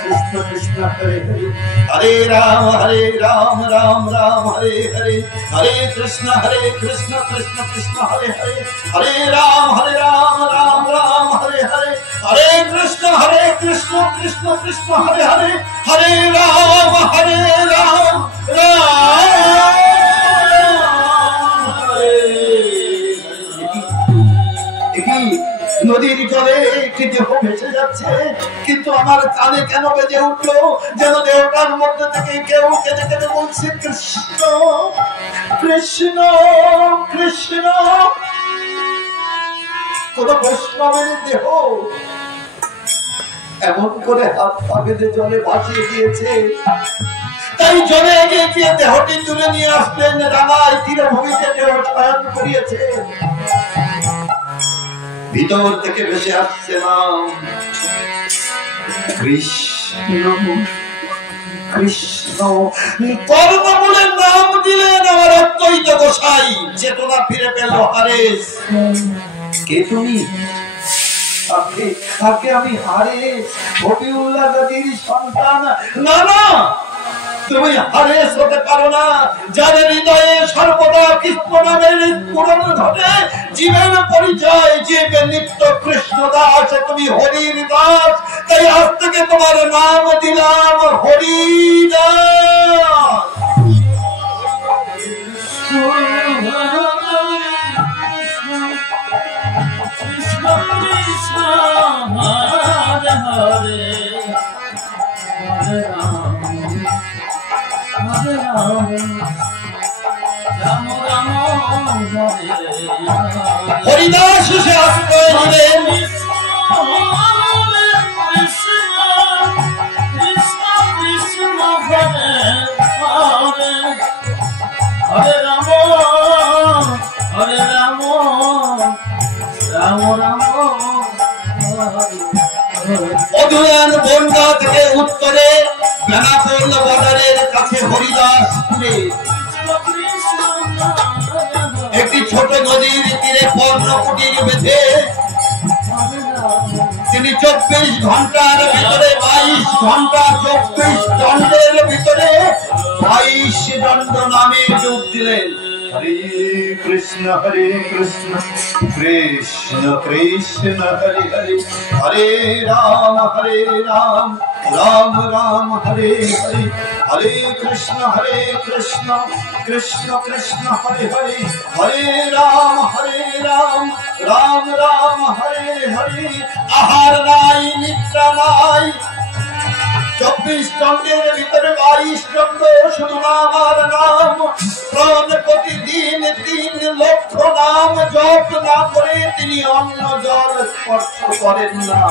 কৃষ্ণ কৃষ্ণ হরে হরে, হরে রাম রাম রাম হরে হরে, হরে কৃষ্ণ কৃষ্ণ কৃষ্ণ হরে হরে, হরে রাম রাম রাম হরে হরে, হরে কৃষ্ণ কৃষ্ণ কৃষ্ণ হরে হরে, হরে রাম রাম নদীর জলে একটি দেহ ভেসে যাচ্ছে, কিন্তু আমার কানে কেন বেজে উঠলো যেন দেহটার মধ্যে থেকে কেউ কেঁদে কেঁদে বলছে কৃষ্ণ কৃষ্ণ কৃষ্ণ। কোন বৈষ্ণবের দেহ এমন করে হাত পা বেঁধে জলে ভাসিয়ে দিয়েছে, তাই জলে এগিয়ে গিয়ে দেহটি তুলে নিয়ে আসলেন, রামায় তীরভূমিতে দেহ শয়ন করিয়েছে। ভিতর থেকে ভেসে আসছে নাম কৃষ্ণ কৃষ্ণ। কর্ণমূলের নাম দিলেন আমার অদ্বৈত গোসাই, চেতনা ফিরে পেল। হারেস, কে তুমি? আমি হারেস, হবিউল্লাহ নদীর সন্তান। না না, তুমি হারেস হতে পারো না, যাদের হৃদয়ে সর্বদা কৃষ্ণ নামের স্ফুরণ ঘটে। জীবন পরিচয় জীব নিত্য কৃষ্ণ দাস, তুমি হরির দাস, তাই আজ থেকে তোমার নাম দিলাম হরিদাস। কৃষ্ণ কৃষ্ণ হরে হরে, হরে রাম হরে রাম, রাম রাম হরে হরে। হরিদাস সে আশ্রয় নিলেন। কৃষ্ণ কৃষ্ণ কৃষ্ণ হরে হরে, হরে রাম হরে রাম, রাম রাম অধুরান বনগা থেকে উত্তরে বেনাপোল বর্ডারের কাছে হরিদাসপুরে একটি ছোট নদীর তীরে পর্ণকুটির বেঁধে তিনি 24 ঘন্টার ভিতরে 22 ঘন্টা 24 দণ্ডের ভিতরে 22 দণ্ড নামে যোগ দিলেন। হরে কৃষ্ণ কৃষ্ণ কৃষ্ণ হরে হরে, হরে রাম রাম রাম হরে হরে, হরে কৃষ্ণ কৃষ্ণ কৃষ্ণ হরে হরে, হরে রাম রাম রাম হরে হরে। আহার নাই, নিদ্রা নাই, 24 দণ্ডের ভিতরে 22 দণ্ড শুধু আমার নাম। প্রাণ প্রতিদিন 3 লক্ষ নাম জপ না করে তিনি অন্য জল স্পর্শ করেন না।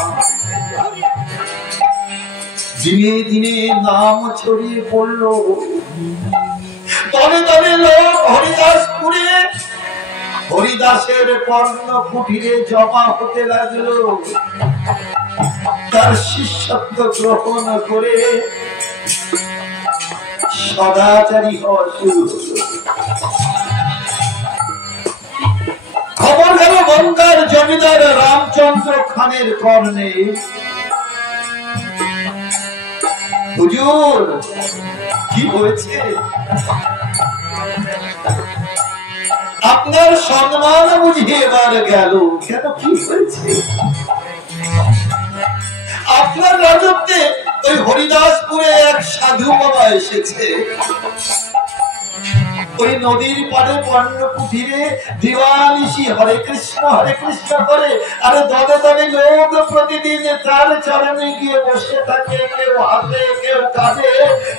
দিনে দিনে নাম ছড়িয়ে পড়ল, তবে তবে লোক হরিদাসপুরে হরিদাসের পর্ণ কুটিরে জমা হতে লাগলো। তার শিষ্যত্ব গ্রহণ করে সদাচারী হওয়া শুরু হলো। খবর গেল বনগার জমিদার রামচন্দ্র খানের কর্ণে, হুজুর কি হয়েছে? আপনার সম্মান বুঝিয়ে এবার গেল। কেন, কি হয়েছে? আপনার রাজত্বে ওই হরিদাসপুরে এক সাধু বাবা এসেছে, ওই নদীর পাড়ে পর্ণ কুঠিরে দিওয়ানিশি হরে কৃষ্ণ করে, আর দলে দলে লোক প্রতিদিন তার চরণে গিয়ে বসে থাকে। কেউ হাসে, কেউ কাঁদে,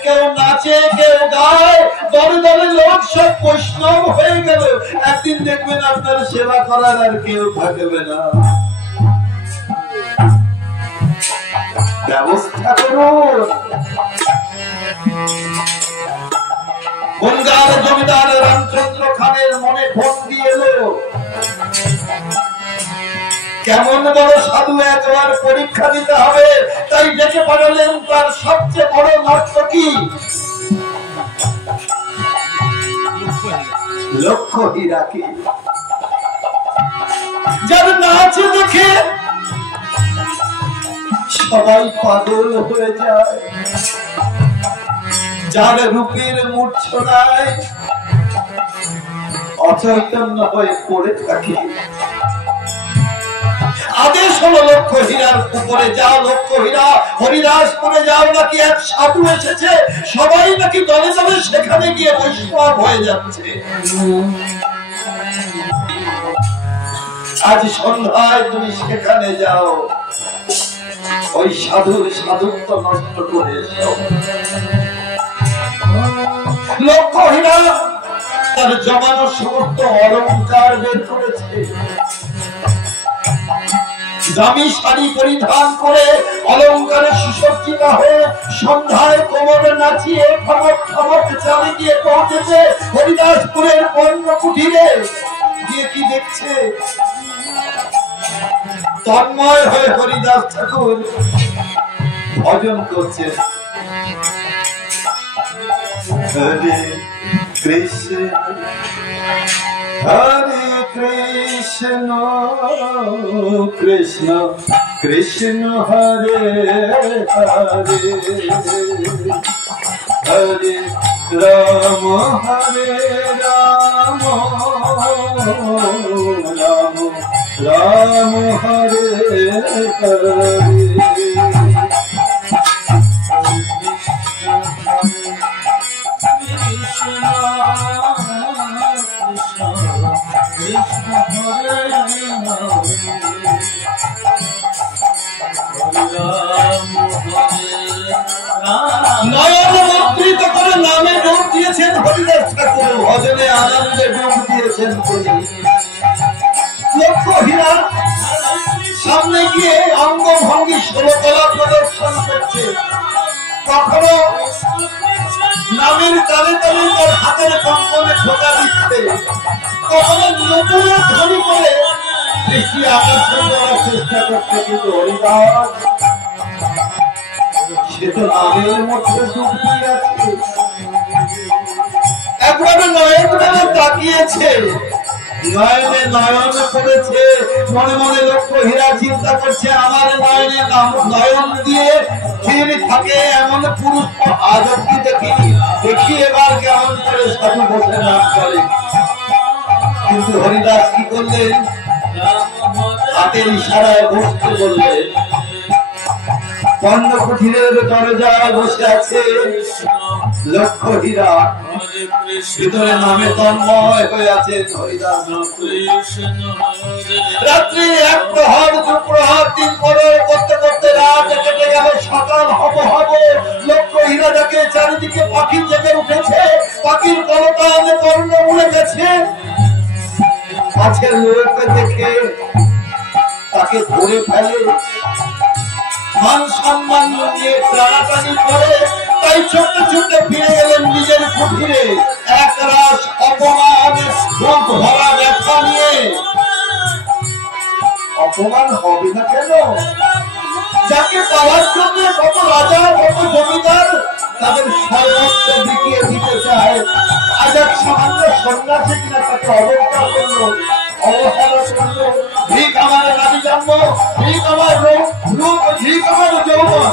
কেউ নাচে, কেউ গায়। দলে দলে লোক সব বৈষ্ণব হয়ে গেল। একদিন দেখবেন আপনার সেবা করার আর কেউ থাকবে না। ব্যবস্থা করুন। বনগার জমিদার রামচন্দ্র খানের মনে ভক্তি এলো, কেমন বড় সাধু একবার পরীক্ষা দিতে হবে। তাই ডেকে পাঠালেন তার সবচেয়ে বড় নর্তকী লক্ষ্য হীরাকে, যার নাচ দেখে সবাই পাগল হয়ে যায়, যার রূপের মূর্ছনায় অচৈতন্য হয়ে পড়ে থাকে। আদেশ হলো লক্ষ্য হীরার উপরে যাও, লক্ষ্য হীরা হরিদাসপুরে যাও, নাকি এক সাধু এসেছে, সবাই নাকি দলে দলে সেখানে গিয়ে বৈষ্ণব হয়ে যাচ্ছে। আজ সন্ধ্যায় তুমি সেখানে যাও, ওই সাধুর সাধুত্ব নষ্ট করে এসো। লক্ষ্য হীরা তার জমানো সমস্ত অলংকার বের করেছে, দামি শাড়ি পরিধান করে অলংকারে সুসজ্জিত হয়ে সন্ধ্যায় কোমরে নাচিয়ে খমক খমক চালে গিয়ে পৌঁছেছে হরিদাসপুরের পণ্য কুঠিরে। গিয়ে কি দেখছে, তন্ময় হয়ে হরিদাস ঠাকুর ভজন করছে। হরে কৃষ্ণ হরে কৃষ্ণ কৃষ্ণ কৃষ্ণ হরে হরে, হরে রাম হরে রাম রাম রাম হরে হরে। নয়ন মুদ্রিত করে নামে ডুব দিয়েছেন হরিদাস ঠাকুর, ভজনে আনন্দে ডুব দিয়েছেন। লক্ষ্য হীরা সামনে গিয়ে অঙ্গ ভঙ্গি ষোলকলা প্রদর্শন করছে, কখনো নামের তালে তালে তার হাতের কঙ্কনে ঠোকা দিচ্ছে, কখনো নতুনের ধ্বনি করে দৃষ্টি আকর্ষণ করার চেষ্টা করছে। কিন্তু হরিদাস সে তো নামের মধ্যে ডুব দিয়ে আছে। একবারে নয়ন তাকিয়েছে, নয়নে নয়ন পড়েছে, মনে মনে লক্ষ্য হীরা চিন্তা করছে আমার নয়নে নয়ন দিয়ে স্থির থাকে এমন পুরুষ আজ অব্দি দেখিনি, দেখি এবার কেমন করে সাধু বসে নাম করে। কিন্তু হরিদাস কি করলেন, হাতের ইশারায় বসতে বললেন। পণ্য কুঠিরের দরজায় বসে আছে লক্ষ্য হীরা, ভিতরে নামে তন্ময় হয়ে আছেন হরিদাস। রাত্রি এক প্রহর দু প্রহর তিন প্রহর করতে করতে রাত কেটে গেল, সকাল হব হব। লক্ষ্য হীরা দেখে চারিদিকে পাখি জেগে উঠেছে, পাখির কলতান কর্ণ উড়ে গেছে। কাছের লোক দেখে তাকে ধরে ফেলে, মান সম্মান নিয়ে টানাটানি করে, তাই ছোট্ট ছোট্ট ফিরে গেলেন নিজের কুঠিরে। এক রাস অপমান বুক ভরা ব্যথা নিয়ে। অপমান হবে না কেন? যাকে পাওয়ার জন্য কত রাজা কত জমিদার তাদের সর্বস্ব বিকিয়ে দিতে চায়, আজ এক সামান্য সন্ন্যাসী কিনা তাকে অবজ্ঞা করলো, অবহেলা করলো। ভিক আমার নারী জন্ম, ভিক আমার রূপ, ভিক আমার যৌবন।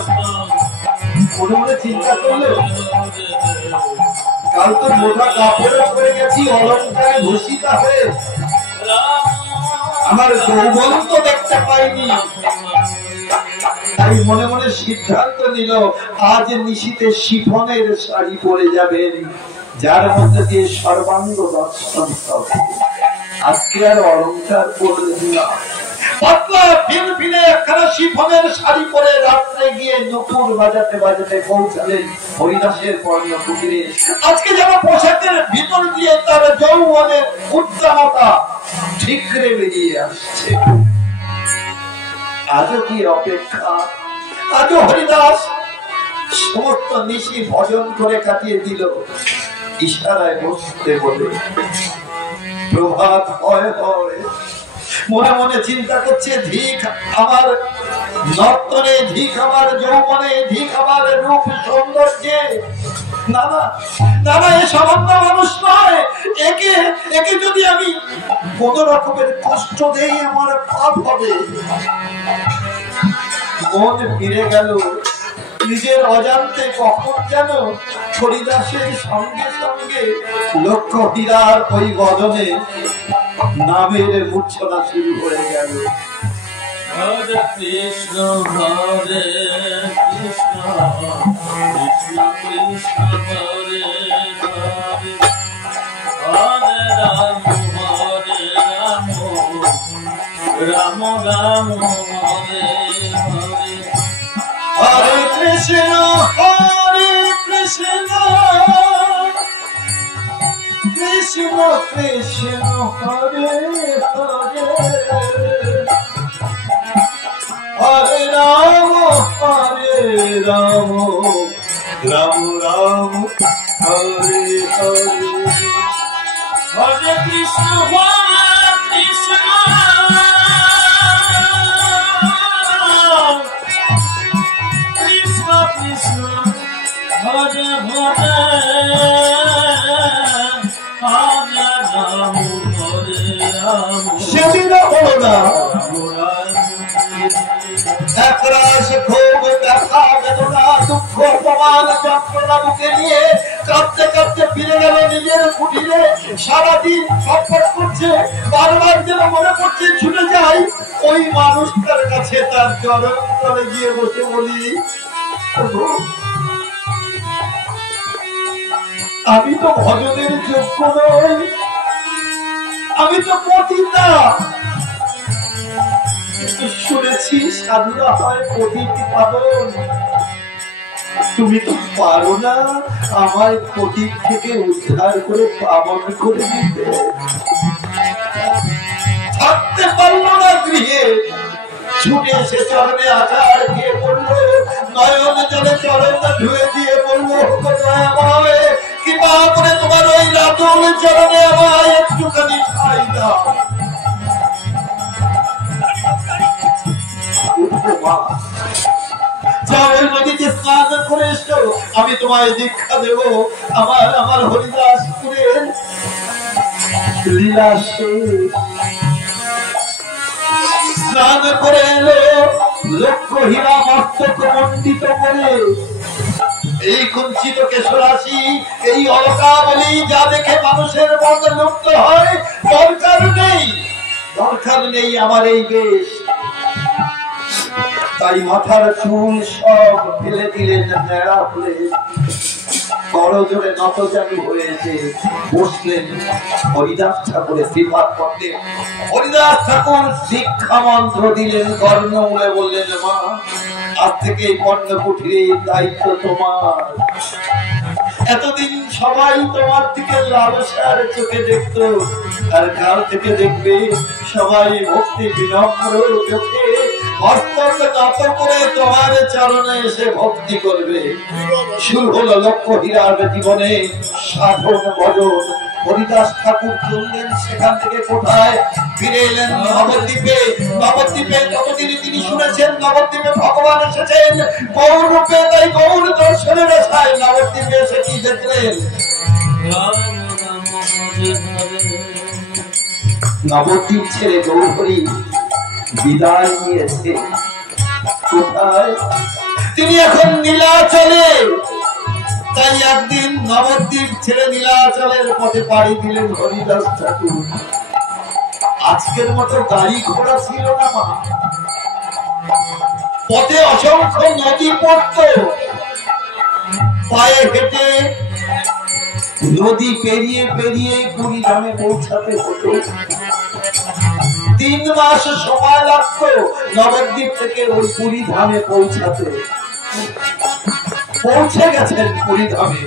মনে মনে চিন্তা করলো, কাল তো মোটা কাপড়ে পড়ে গেছি অলঙ্কারে ভূষিতা হয়ে, আমার যৌবন তো দেখতে পাইনি। তাই মনে মনে সিদ্ধান্ত নিল আজ নিশীতে শিফনের শাড়ি পরে যাবেন, যার মধ্যে দিয়ে সর্বাঙ্গ দর্শন হবে। আজকে আর অলঙ্কার পরলেন না, পাতলা ফিনফিনে একখানা শিফনের শাড়ি পরে রাত্রে গিয়ে নুপুর বাজাতে বাজাতে পৌঁছালেন হরিদাসের পণ্য কুঠিরে। আজকে যেন পোশাকের ভিতর দিয়ে তার যৌবনের উদ্দামতা ঠিকরে বেরিয়ে আসছে। আজও কি অপেক্ষা, আজও হরিদাস সমস্ত নিশি ভজন করে কাটিয়ে দিল, ইশারায় বসতে বলে। প্রভাত হয় হয়, মনে মনে চিন্তা করছে ধিক আমার নর্তনে, ধিক আমার যৌবনে, ধিক আমার রূপ সৌন্দর্যে। না না না না, এ সামান্য মানুষ নয়, একে যদি আমি কোন রকমের কষ্ট দেই আমার পাপ হবে। মন ফিরে গেল। নিজের অজান্তে কখন যেন হরিদাসের সঙ্গে সঙ্গে লক্ষ্য হীরার ওই বদনে নামের মূর্ছনা শুরু হয়ে গেল। হরে কৃষ্ণ হরে কৃষ্ণ কৃষ্ণ কৃষ্ণ হরে হরে হরে রাম রাম রাম হরে হরে হরে কৃষ্ণ কৃষ্ণ কৃষ্ণ হরে হরে হরে রাম রাম রাম হরে হরে হরে কৃষ্ণ কৃষ্ণ কৃষ্ণ কৃষ্ণ হরে হরে হরে রাম হরে রাম সেদিনও হলো না। একরাশ ক্ষোভ, ব্যথা, বেদনা, দুঃখ, অপমান, যন্ত্রণা বুকে নিয়ে কাঁদতে কাঁদতে ফিরে গেল নিজের কুটিরে। সারাদিন ছটফট করছে, বারবার যেন মনে পড়ছে ছুটে যাই ওই মানুষটার কাছে, তার চরণ তলে গিয়ে বসে বলি, আমি তো ভজনের যোগ্য নই, আমি তো পতিতা। শুনেছি সাধুরা হয় পতিত পাবন, তুমি তো পারো না আমার পতিত থেকে উদ্ধার করে পাবন করে দিতে। থাকতে পারলো না গৃহে, ছুটে এসে চরণে আচার দিয়ে পড়লো, নয়ন জলে চরণ ধুয়ে দিয়ে বললো, কৃপা করে তোমার ওই রাতুল চরণে আমায় একটুখানি ঠাঁই দাও। নদীতে স্নান করে এসো, আমি তোমায় দীক্ষা দেব। আমার হরিদাসপুরের লীলা স্নান করে এলো, লক্ষ হীরা মস্তক মণ্ডিত করে। এই কুঞ্চিত কেশরাশি, এই অলকাবলী যা দেখে মানুষের মন লুপ্ত হয়, দরকার নেই আমার এই বেশ। তাই মাথার চুল সব ফেলে দিলেন নেড়া হলে, বড় জোরে নত চালু হয়েছে বসলেন হরিদাস ঠাকুরের শ্রীপাদ পদ্মে। হরিদাস ঠাকুর শিক্ষা মন্ত্র দিলেন, কর্ণমূলে বললেন, মা আজ থেকে এই পণ্য কুঠিরের দায়িত্ব তোমার। এতদিন সবাই তোমার দিকে লালসার চোখে দেখতো, আর কাল থেকে দেখবে সবাই ভক্তি বিনম্র চোখে মস্তক নত করে তোমার চরণে এসে ভক্তি করবে। শুরু হলো লক্ষ্য হীরার জীবনে সাধন ভজন। হরিদাস ঠাকুর চললেন সেখান থেকে কোথায়, ফিরে এলেন নবদ্বীপে। নবদ্বীপে যতদিন তিনি শুনেছেন নবদ্বীপে ভগবান এসেছেন গৌর রূপে, তাই গৌর দর্শনের আশায় নবদ্বীপে এসে কি দেখলেন, নবদ্বীপ ছেড়ে গৌরহরি বিদায় নিয়েছে। কোথায়, তিনি এখন নীলাচলে। তাই একদিন নবদ্বীপ ছেড়ে নীলাচলের পথে পাড়ি দিলেন হরিদাস ঠাকুর। আজকের মতো গাড়ি ঘোড়া ছিল না মা, পথে অসংখ্য নদী পড়ত, পায়ে হেঁটে নদী পেরিয়ে পেরিয়ে পুরী ধামে পৌঁছাতে হতো। 3 মাস সময় লাগতো নবদ্বীপ থেকে ওই পুরী ধামে পৌঁছাতে। পৌঁছে গেছেন পুরী ধামে।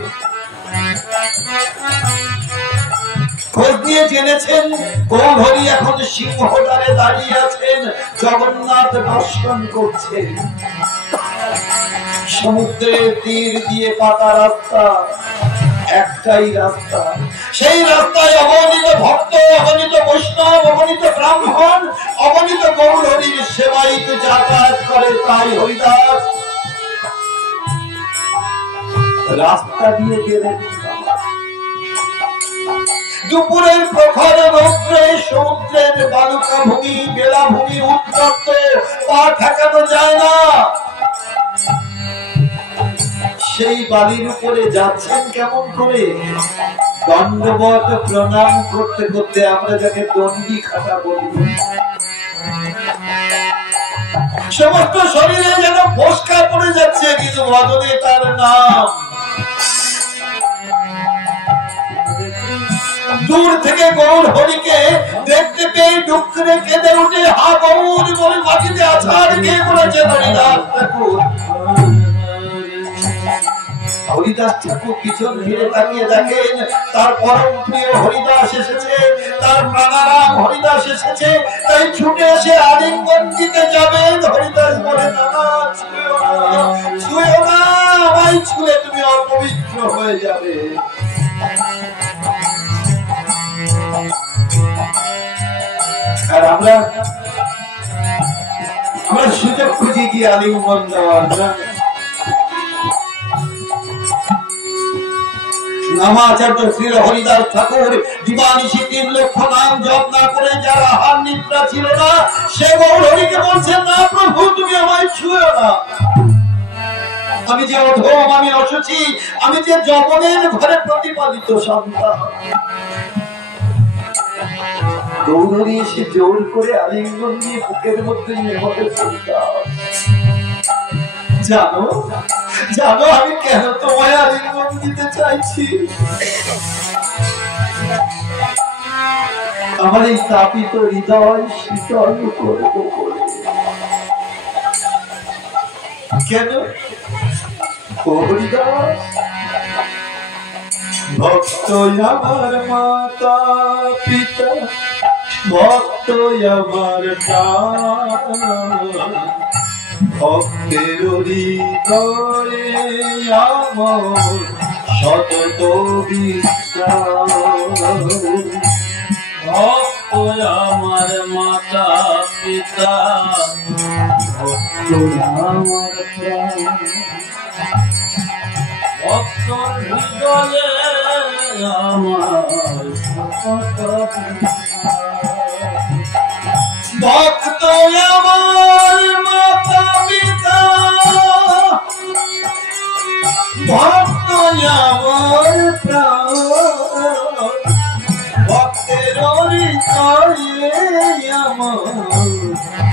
খোঁজ দিয়ে জেনেছেন গৌরহরি এখন সিংহদ্বারে দাঁড়িয়ে আছেন, জগন্নাথ দর্শন করছেন। সমুদ্রের তীর দিয়ে পাতা রাস্তা, একটাই রাস্তা, সেই রাস্তায় অগণিত ভক্ত, অগণিত বৈষ্ণব, অগণিত ব্রাহ্মণ, অগণিত গৌরহরির সেবায়িত যাতায়াত করে। তাই হরিদাস রাস্তা দিয়ে গেলেন। দুপুরের প্রখর রৌদ্রে সমুদ্রের বালুকা ভূমি, বেলাভূমি উত্তপ্ত, পা ঠেকানো যায় না। সেই বালির উপরে যাচ্ছেন কেমন করে? দণ্ডবত প্রণাম করতে করতে, আমরা যাকে দণ্ডি খাতা বলি। সমস্ত শরীরে যেন ফোসকা পড়ে যাচ্ছে, কিন্তু বদনে তার নাম। দূর থেকে গৌর হরিকে দেখতে পেয়ে দুঃখে কেঁদে উঠে হা গৌর বলে মাটিতে আছাড় খেয়ে পড়েছে হরিদাস ঠাকুর। হরিদাস ঠাকুর পিছন ফিরে তাকিয়ে দেখেন তার পরম প্রিয় হরিদাস এসেছে, তার প্রাণারাম হরিদাস এসেছে, তাই ছুটে এসে আলিঙ্গন দিতে যাবেন। হরিদাস বলে, না না, ছুঁয়ো না, আমায় ছুঁলে তুমি অপবিত্র হয়ে যাবে। আর আমরা সুযোগ খুঁজি কি আলিঙ্গন দেওয়ার না? নামাচার্য শ্রী হরিদাস ঠাকুর দিবানিশি 3 লক্ষ নাম জপ না করে যার আহার নিদ্রা ছিল না, সে গৌর হরিকে বলছেন, না প্রভু, তুমি আমায় ছুঁয়ো না। আমি যে অধম, আমি অসুচি, আমি যে যমনের ঘরে প্রতিপালিত সন্তান। গৌরী এসে জোর করে আলিঙ্গন দিয়ে বুকের মধ্যে নিয়ে আমাকে জানো জানো আমি কেন তোমায় আলিঙ্গন দিতে চাইছি? আমার এই তাপিত হৃদয় শীতল করব করে। কেন? হরিদাস ভক্ত আমার মাতা পিতা, ভক্ত আমার প্রাণ, ভক্তের হৃদয়ে আমার সতত বিশ্বাস। ভক্ত আমার মাতা পিতা, ভক্ত আমার প্রাণ, ভক্ত হৃদয়ে আমার সতত ভক্ত আমার মাতা পিতা, ভক্ত আমার প্রাণ, ভক্তের হৃদয়ে আমার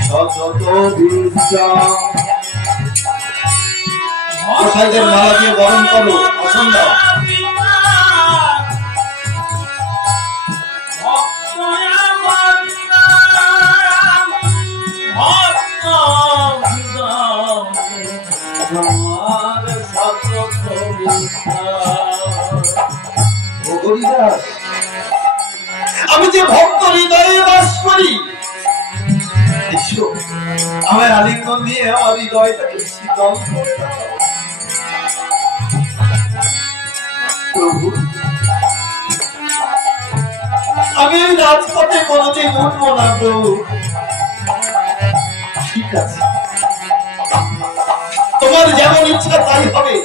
সতত বিশ্বাস। গোসাইদের মালা দিয়ে বরণ করো, আসন দাও। আমি যে ভক্ত হৃদয়ে বাস করি, আমার আলিঙ্গন দিয়ে আমার হৃদয়টাকে শীতল করে দাও প্রভু। আমি এই রাজপথে কোনোদিন উঠবো না প্রভু, ঠিক আছে, তোমার যেমন ইচ্ছা তাই হবে।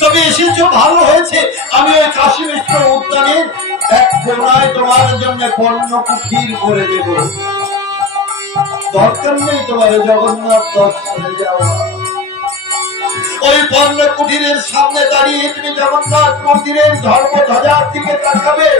তবে এসেছো ভালো হয়েছে, আমি ওই কাশী মিশ্র উদ্যানের এক কোনায় তোমার জন্য পণ্য কুঠির করে দেব। দরকার নেই তোমার জগন্নাথ দর্শনে যাওয়া। ওই পণ্য কুঠিরের সামনে দাঁড়িয়ে তুমি জগন্নাথ মন্দিরের ধর্মধ্বজার দিকে তাকাবে।